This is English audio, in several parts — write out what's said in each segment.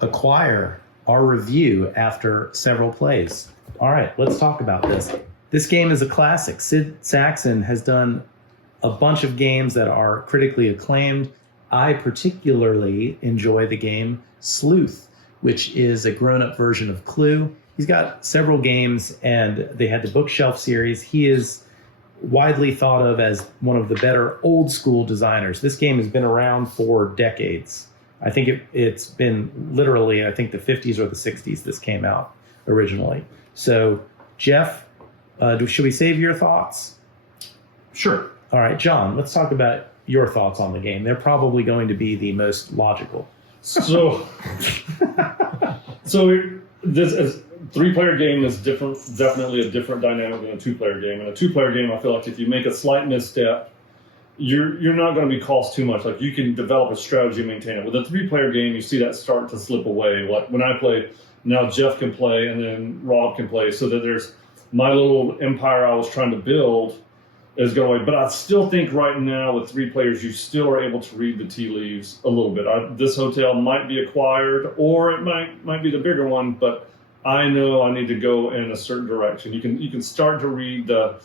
acquire our review after several plays. All right, let's talk about this. This game is a classic. Sid Sackson has done a bunch of games that are critically acclaimed. I particularly enjoy the game Sleuth, which is a grown-up version of Clue. He's got several games, and they had the Bookshelf series. He is widely thought of as one of the better old-school designers. This game has been around for decades. I think it's been literally, I think the 50s or the 60s this came out originally. So, Jeff, should we save your thoughts? Sure. All right, John, let's talk about your thoughts on the game. They're probably going to be the most logical. So this is, 3-player game is different, definitely a different dynamic than a 2-player game. In a 2-player game, I feel like if you make a slight misstep, you're not going to be cost too much. Like, you can develop a strategy and maintain it. With a 3-player game, you see that start to slip away. Like when I play, now Jeff can play and then Rob can play, so that there's my little empire I was trying to build is going. But I still think right now with 3 players, you still are able to read the tea leaves a little bit. This hotel might be acquired, or it might be the bigger one, but I know I need to go in a certain direction. You can start to read the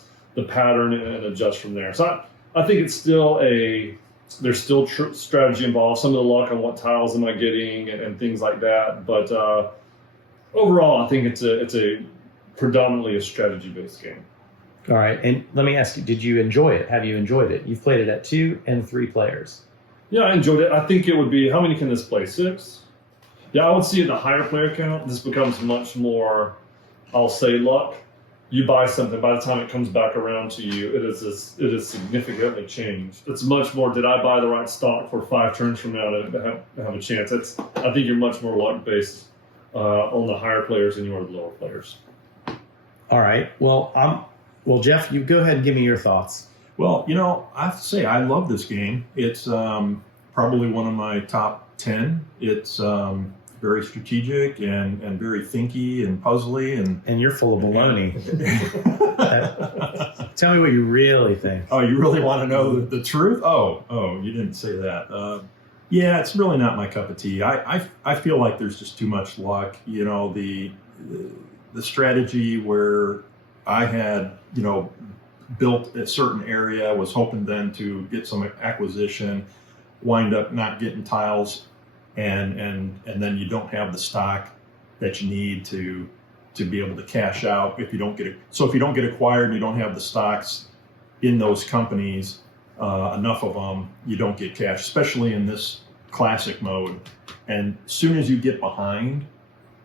pattern and adjust from there. So I think it's still there's still strategy involved, some of the luck on what tiles am I getting and things like that. But overall, I think it's a predominantly a strategy-based game. All right, and let me ask you, did you enjoy it? Have you enjoyed it? You've played it at 2 and 3 players. Yeah, I enjoyed it. I think it would be, how many can this play? 6? Yeah, I would see at the higher player count, this becomes much more, I'll say, luck. You buy something, by the time it comes back around to you, it is significantly changed. It's much more, did I buy the right stock for 5 turns from now to have a chance? I think you're much more luck-based on the higher players than you are the lower players. All right, well, Jeff, you go ahead and give me your thoughts. Well, I have to say, I love this game. It's probably one of my top 10. It's very strategic and very thinky and puzzly. And you're full of baloney. Tell me what you really think. Oh, you really want to know the truth? Oh, you didn't say that. Yeah, it's really not my cup of tea. I feel like there's just too much luck. The strategy where I had, built a certain area, was hoping then to get some acquisition, wind up not getting tiles, and then you don't have the stock that you need to be able to cash out if you don't get it. So if you don't get acquired and you don't have the stocks in those companies, enough of them, you don't get cash, especially in this classic mode. And as soon as you get behind,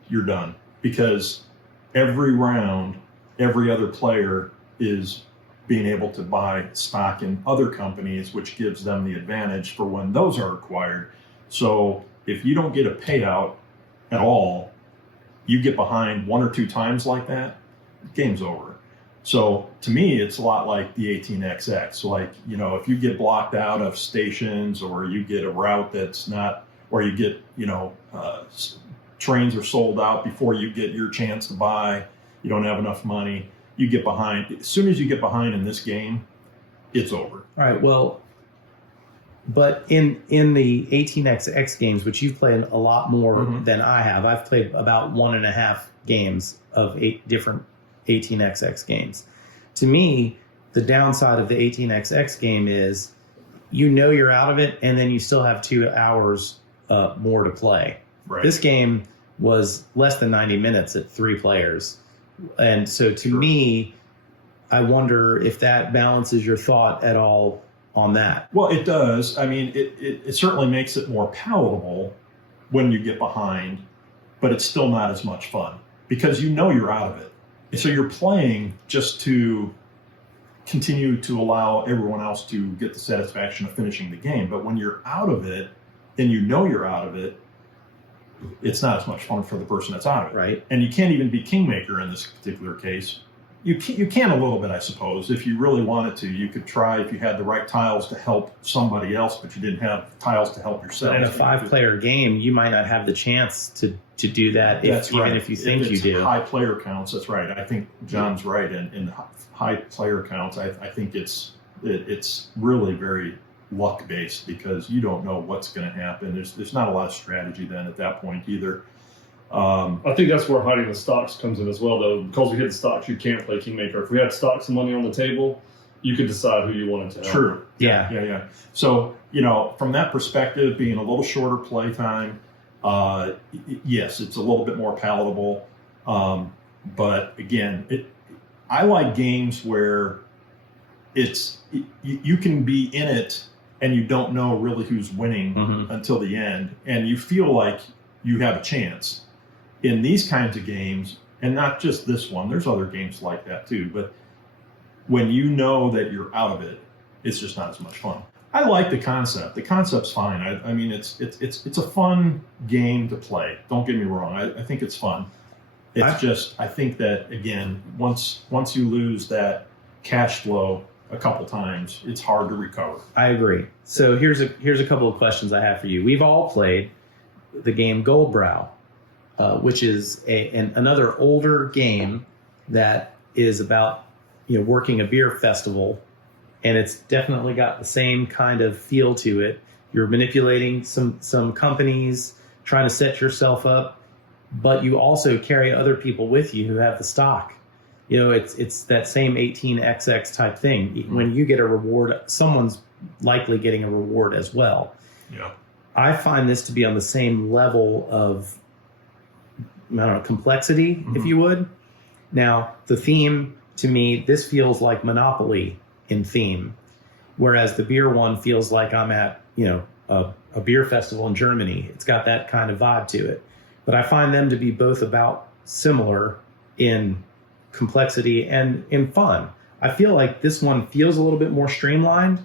you're done, because every round, every other player is being able to buy stock in other companies, which gives them the advantage for when those are acquired. So if you don't get a payout at all, you get behind 1 or 2 times like that, game's over. So to me, it's a lot like the 18XX. Like, if you get blocked out of stations, or you get a route that's not, or you get, trains are sold out before you get your chance to buy, you don't have enough money, you get behind. As soon as you get behind in this game, it's over. All right, well, but in the 18XX games, which you've played a lot more than I have, I've played about 1.5 games of 8 different 18XX games. To me, the downside of the 18XX game is you're out of it, and then you still have 2 hours more to play. Right. This game was less than 90 minutes at 3 players. And so to me, I wonder if that balances your thought at all on that. Well, it does. I mean, it certainly makes it more palatable when you get behind, but it's still not as much fun because you're out of it. So you're playing just to continue to allow everyone else to get the satisfaction of finishing the game. But when you're out of it and you're out of it, it's not as much fun for the person that's out of it. Right. And you can't even be kingmaker in this particular case. You can a little bit, I suppose. If you really wanted to, you could try if you had the right tiles to help somebody else, but you didn't have tiles to help yourself. In a 5-player game, you might not have the chance to do that even if you think you do. High player counts, that's right. I think John's right. In high player counts, I think it's really very luck based because you don't know what's going to happen. There's not a lot of strategy then at that point either. I think that's where hiding the stocks comes in as well, though. Because we hit the stocks, you can't play Kingmaker. If we had stocks and money on the table, you could decide who you wanted to help. True. Yeah. So, from that perspective, being a little shorter play time, yes, it's a little bit more palatable. But again, I like games where you can be in it and you don't know really who's winning until the end, and you feel like you have a chance. In these kinds of games, and not just this one, there's other games like that too, but when you know that you're out of it, it's just not as much fun. I like the concept. The concept's fine. I mean, it's a fun game to play. Don't get me wrong. I think it's fun. I think that, again, once you lose that cash flow a couple times, it's hard to recover. I agree. So here's a couple of questions I have for you. We've all played the game Goldbrow, which is another older game that is about working a beer festival, and it's definitely got the same kind of feel to it. You're manipulating some companies, trying to set yourself up, but you also carry other people with you who have the stock. It's that same 18xx type thing. Mm-hmm. When you get a reward, someone's likely getting a reward as well. Yeah. I find this to be on the same level of, complexity, if you would. Now, the theme, to me, this feels like Monopoly in theme, whereas the beer one feels like I'm at, a beer festival in Germany. It's got that kind of vibe to it. But I find them to be both about similar in complexity and in fun. I feel like this one feels a little bit more streamlined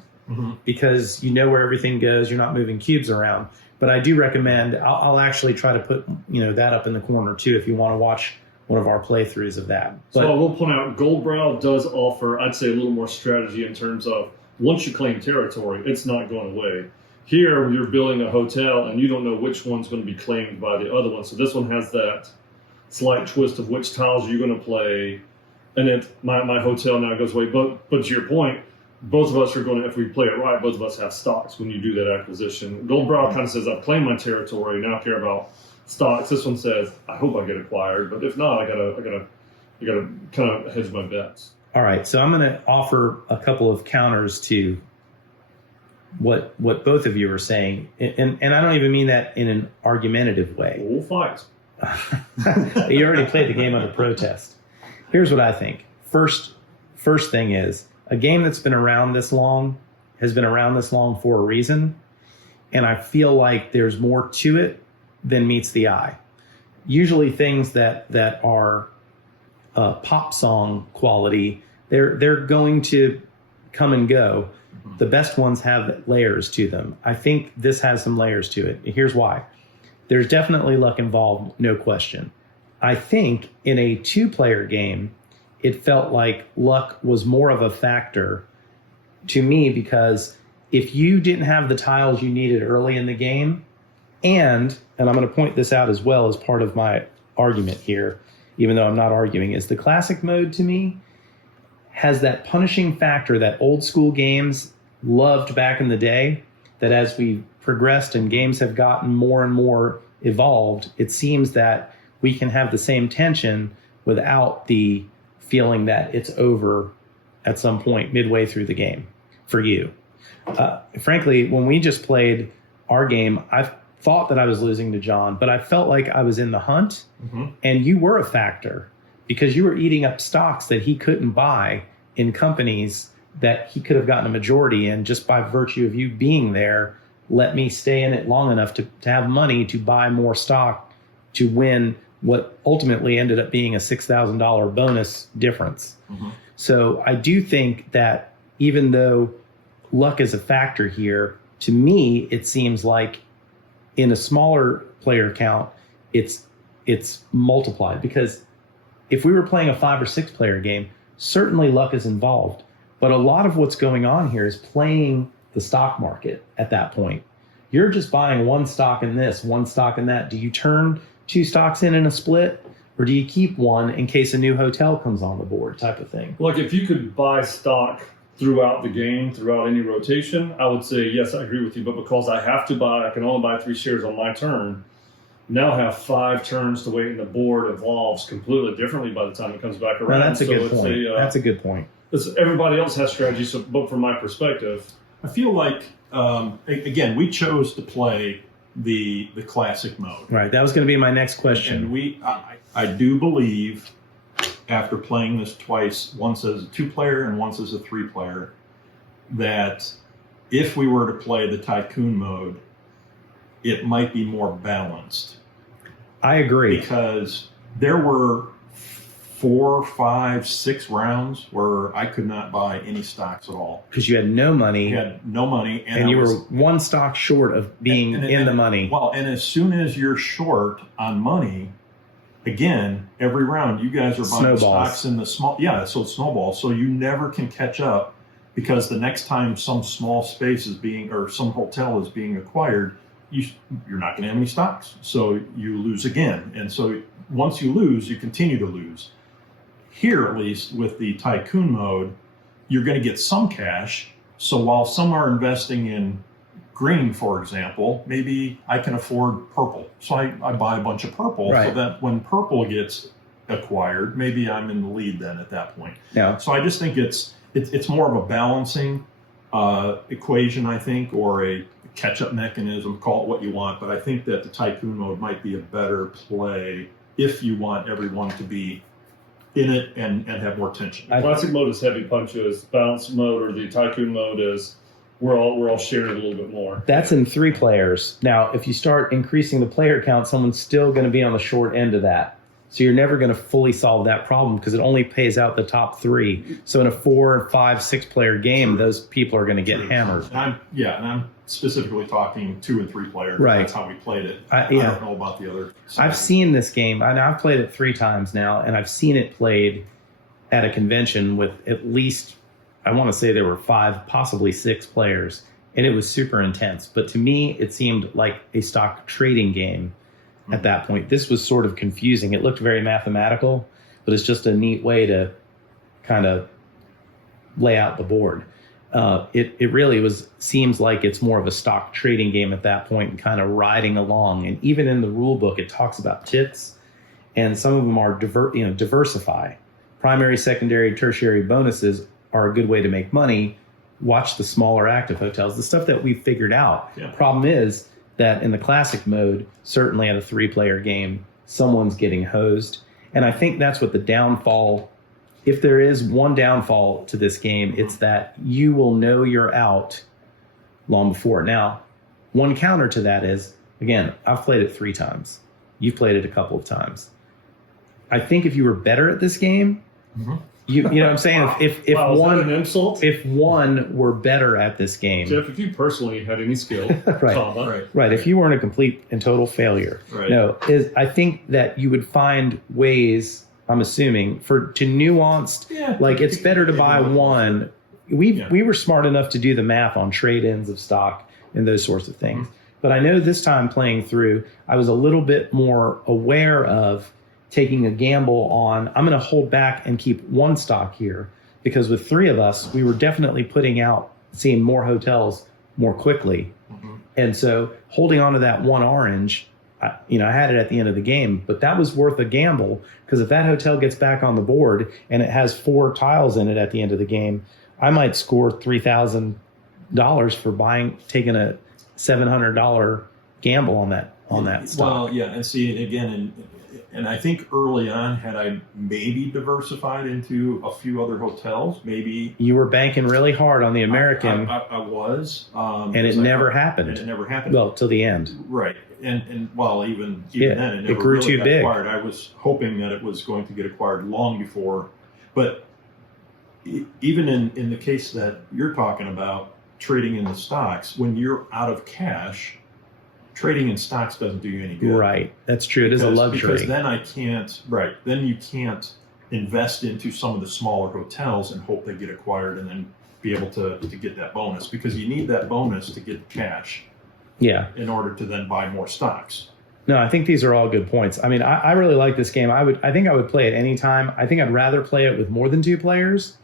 because you know where everything goes. You're not moving cubes around. But I do recommend, I'll actually try to put that up in the corner too if you want to watch one of our playthroughs of that. But, so I will point out, Goldbrow does offer, I'd say, a little more strategy in terms of once you claim territory, it's not going away. Here, you're building a hotel and you don't know which one's going to be claimed by the other one. So this one has that slight twist of which tiles you're going to play. And then my hotel now goes away. But to your point, both of us are going to, if we play it right, both of us have stocks when you do that acquisition. Goldbrow kind of says, I've claimed my territory, now I care about stocks. This one says, I hope I get acquired, but if not, I gotta kind of hedge my bets. All right, so I'm going to offer a couple of counters to what both of you are saying, and I don't even mean that in an argumentative way. We'll fight. You already played the game under protest. Here's what I think. First thing is, a game that's been around this long has been around this long for a reason, and I feel like there's more to it than meets the eye. Usually things that are pop song quality, they're going to come and go. The best ones have layers to them. I think this has some layers to it. Here's why. There's definitely luck involved, no question. I think in a two-player game, it felt like luck was more of a factor to me, because if you didn't have the tiles you needed early in the game, and I'm going to point this out as well as part of my argument here, even though I'm not arguing, is the classic mode to me has that punishing factor that old school games loved back in the day, that as we progressed and games have gotten more and more evolved, it seems that we can have the same tension without the feeling that it's over at some point midway through the game for you. Frankly, when we just played our game, I thought that I was losing to John, but I felt like I was in the hunt, and you were a factor because you were eating up stocks that he couldn't buy in companies that he could have gotten a majority in just by virtue of you being there. Let me stay in it long enough to have money to buy more stock to win what ultimately ended up being a $6,000 bonus difference. So I do think that even though luck is a factor here, to me, it seems like in a smaller player count, it's multiplied, because if we were playing a 5 or 6 player game, certainly luck is involved. But a lot of what's going on here is playing the stock market at that point. You're just buying one stock in this, one stock in that. Do you turn 2 stocks in a split, or do you keep one in case a new hotel comes on the board, type of thing? Like if you could buy stock throughout the game, throughout any rotation, I would say, yes, I agree with you. But because I have to buy, I can only buy 3 shares on my turn, now I have 5 turns to wait, and the board evolves completely differently by the time it comes back around. No, that's a good point. That's a good point. Everybody else has strategies, so, but from my perspective, I feel like, again, we chose to play the classic mode. Right. That was going to be my next question. And I do believe, after playing this twice, once as a 2-player and once as a 3-player, that if we were to play the tycoon mode, it might be more balanced. I agree. Because there were 4, 5, 6 rounds where I could not buy any stocks at all. Because you had no money. You had no money. And you were 1 stock short of being in the money. Well, and as soon as you're short on money, again, every round you guys are buying stocks in the small. Yeah, so it snowballs. So you never can catch up, because the next time some small space is being, or some hotel is being acquired, you're not going to have any stocks. So you lose again. And so once you lose, you continue to lose. Here, at least with the tycoon mode, you're going to get some cash. So while some are investing in green, for example, maybe I can afford purple. So I buy a bunch of purple, right, so that when purple gets acquired, maybe I'm in the lead then at that point. Yeah. So I just think it's more of a balancing equation, I think, or a catch-up mechanism, call it what you want. But I think that the tycoon mode might be a better play if you want everyone to be in it and have more tension. Classic mode is heavy punches. Balance mode, or the tycoon mode, is we're all sharing a little bit more. That's in 3 players. Now, if you start increasing the player count, someone's still going to be on the short end of that. So you're never going to fully solve that problem, because it only pays out the top 3. So in a 4, 5, 6 player game, those people are going to get hammered. And I'm specifically talking 2 and 3 players. Right. That's how we played it. Yeah. I don't know about the other side. I've seen this game. I've played it 3 times now, and I've seen it played at a convention with at least, I want to say there were 5, possibly 6 players, and it was super intense. But to me, it seemed like a stock trading game at that point. This was sort of confusing. It looked very mathematical, but it's just a neat way to kind of lay out the board. It really seems like it's more of a stock trading game at that point, and kind of riding along. And even in the rule book, it talks about tits, and some of them are diversify. Primary, secondary, tertiary bonuses are a good way to make money. Watch the smaller active hotels, the stuff that we've figured out. Yeah. Problem is that in the classic mode, certainly at a 3-player game, someone's getting hosed. And I think that's what the downfall, if there is one downfall to this game, it's that you will know you're out long before. Now, one counter to that is, again, I've played it 3 times. You've played it a couple of times. I think if you were better at this game, you know what I'm saying? Wow. If Wow, one, is that an insult? if one were better at this game, Jeff, if you personally had any skill, right. Right. If you weren't a complete and total failure, Right. no, I think that you would find ways, I'm assuming, to nuanced, like it's better to buy one. We were smart enough to do the math on trade-ins of stock and those sorts of things. But I know this time playing through, I was a little bit more aware of taking a gamble on, I'm going to hold back and keep one stock here, because with 3 of us, we were definitely seeing more hotels more quickly. And so holding on to that one orange, I had it at the end of the game, but that was worth a gamble, because if that hotel gets back on the board and it has 4 tiles in it at the end of the game, I might score $3,000 for taking a $700 gamble on that stock. Well, yeah, and see, again, and I think early on, had I maybe diversified into a few other hotels, maybe you were banking really hard on the American. I was, and it never happened. And it never happened. Well, till the end. Right, and well, even Yeah, then, it it never grew really too got big. acquired. I was hoping that it was going to get acquired long before, but even in the case that you're talking about, trading in the stocks, when you're out of cash, trading in stocks doesn't do you any good. Right. That's true. It is a luxury. Because then you can't invest into some of the smaller hotels and hope they get acquired and then be able to get that bonus, because you need that bonus to get the cash. Yeah. In order to then buy more stocks. No, I think these are all good points. I mean, I really like this game. I think I would play it anytime. I think I'd rather play it with more than 2 players,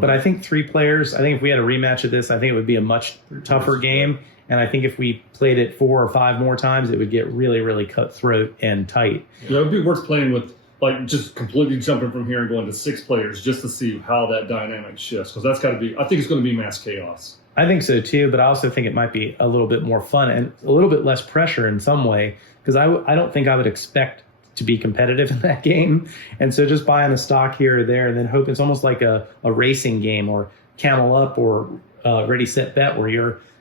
But I think 3 players, I think if we had a rematch of this, I think it would be a much tougher game. And I think if we played it 4 or 5 more times, it would get really, really cutthroat and tight. Yeah, it would be worth playing with, like, just completely jumping from here and going to 6 players just to see how that dynamic shifts. Because that's got to be, I think it's going to be mass chaos. I think so too, but I also think it might be a little bit more fun and a little bit less pressure in some way, because I don't think I would expect to be competitive in that game. And so just buying a stock here or there and then hope it's almost like a racing game or Camel Up or Ready, Set, Bet, where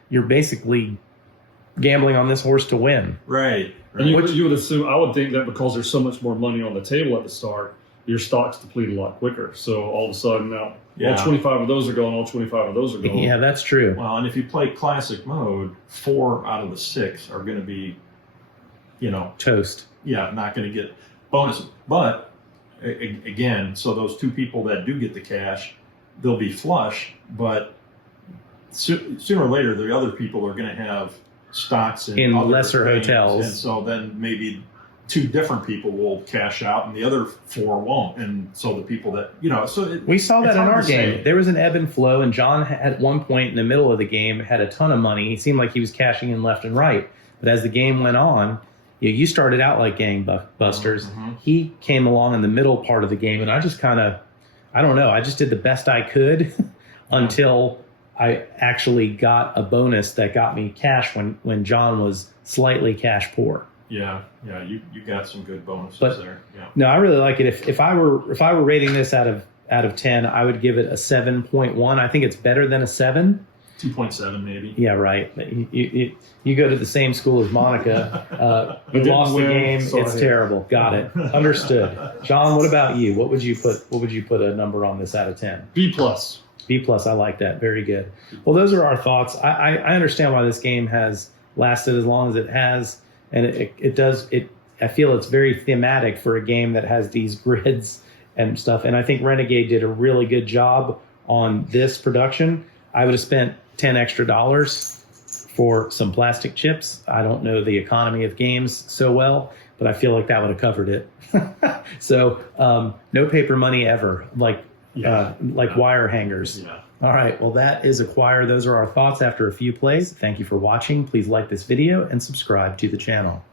you're basically gambling on this horse to win. Right. And you would assume, I would think that because there's so much more money on the table at the start, your stocks deplete a lot quicker. So all of a sudden now, all 25 of those are going, all 25 of those are going. Yeah, that's true. Well, and if you play classic mode, 4 out of the 6 are going to be, toast. Yeah, not going to get bonuses. But again, so those 2 people that do get the cash, they'll be flush. But sooner or later, the other people are going to have stocks in other lesser things. hotels. And so then maybe 2 different people will cash out and the other 4 won't. And so the people that, we saw that in our game. Say. There was an ebb and flow, and John at one point in the middle of the game had a ton of money. He seemed like he was cashing in left and right. But as the game went on, you started out like gangbusters. Mm-hmm. He came along in the middle part of the game, and I just I don't know, I just did the best I could until I actually got a bonus that got me cash when John was slightly cash poor. Yeah, you got some good bonuses there. Yeah. No, I really like it. If I were rating this out of 10, I would give it a 7.1. I think it's better than a 7. 2.7 maybe. Yeah, right. You go to the same school as Monica. You lost the game. Sorry. It's terrible. Got it. Understood. John, what about you? What would you put a number on this out of 10? B+. B+. I like that. Very good. Well, those are our thoughts. I understand why this game has lasted as long as it has, and it does. I feel it's very thematic for a game that has these grids and stuff. And I think Renegade did a really good job on this production. I would have spent $10 extra for some plastic chips. I don't know the economy of games so well, but I feel like that would have covered it. So no paper money ever, like wire hangers. Yeah. All right, well, that is Acquire. Those are our thoughts after a few plays. Thank you for watching. Please like this video and subscribe to the channel.